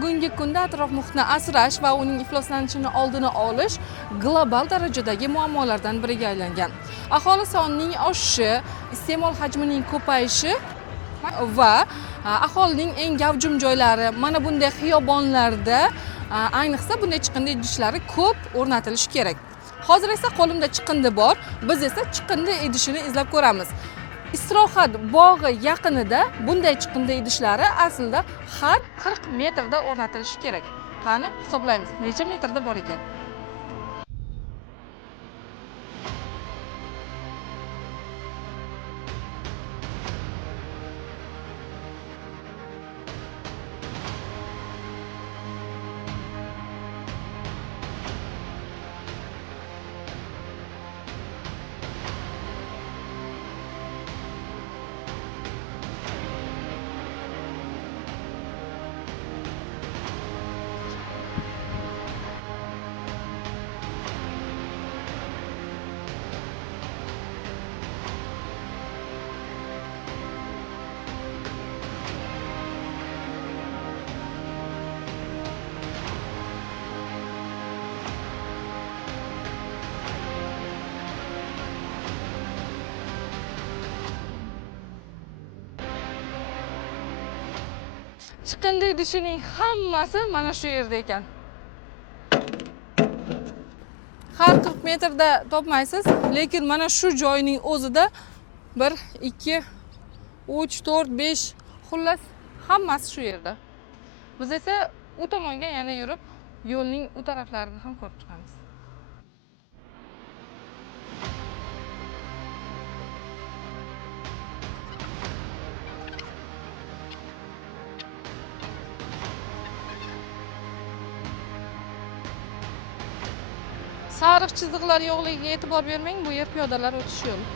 bugungi kunda atrof muhitni asrash va uning ifloslanishini oldini olish global darajadagi muammolardan biriga aylangan. Aholi sonining oshishi, iste'mol hajmining ko'payishi va aholining eng gavjum joylari, mana bunday xiyobonlarda ayniqsa bunday chiqindi idishlari ko'p o'rnatilishi kerak. Hozir esa qo'limda chiqindi bor, biz esa chiqindi idishini izlab ko'ramiz. Istirohat bog'i yaqinida bunday chiqindi idishlari aslida har 40 metrda o'rnatilishi kerak. Qani hisoblaymiz, necha metrda bor ekan? Chiqindi idishining hammasi mana shu yerda ekan. Har 40 metrda topmaysiz, lekin mana shu joyning o'zida 1 2 3 4 5 xullas hammasi shu yerda. Biz esa u tomonga yana yurib, yo'lning u taraflarini ham ko'rib chiqamiz. Sariq chiziqlar yo'qligiga e'tibor bermang, bu yer piyodalar o'tish yo'li.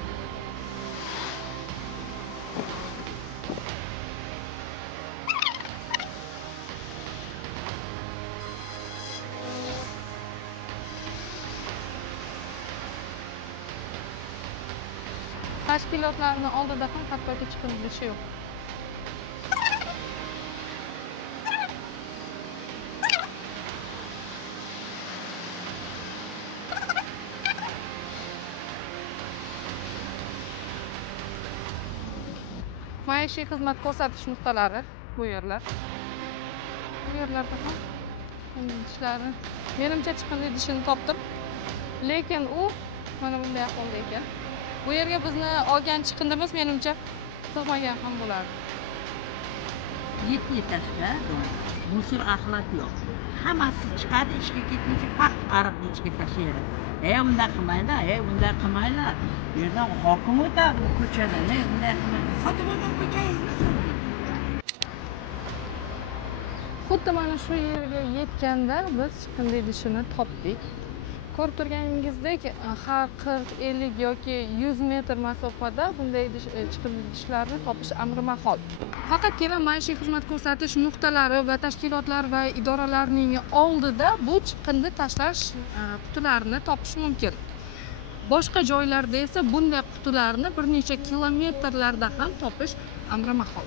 Tashkilotlarning oldida ham hattoki chiqindi idishi yo'q. Maishiy xizmat ko'rsatish nuqtalari bu yerlar. Bu yerlarda ham chiqindi idishlari. Menimcha chiqindi idishini topdim. Lekin u mana bunday ahvolda ekan. Bu yerga bizni olgan chiqindimiz menimcha sig'magan ham bo'lardi. Yetti tashla, musul axlat yo'q. Hammasi chiqadi, ishga ketguncha faqat ariqni ichiga tashlaydi. Bunday qilmaydi, bunday qilmaydi. Bu yerdan hokim o'tadi bu ko'chada, bunday qilmaydi. Sotib olgan ko'changiz. Xuddi mana shu yerga yetganda biz chiqindi idishini topdik. Ko'rib turganingizdek, har 40, 50 yoki 100 metr masofada bunday chiqindi idishlarni topish amri mahol. Faqatgina maishiy xizmat ko'rsatish nuqtalari va tashkilotlar va idoralarning oldida bu chiqindi tashlash qutilarini topish mumkin. Boshqa joylarda esa bunday qutilarni bir necha kilometrlarda ham topish amri mahol.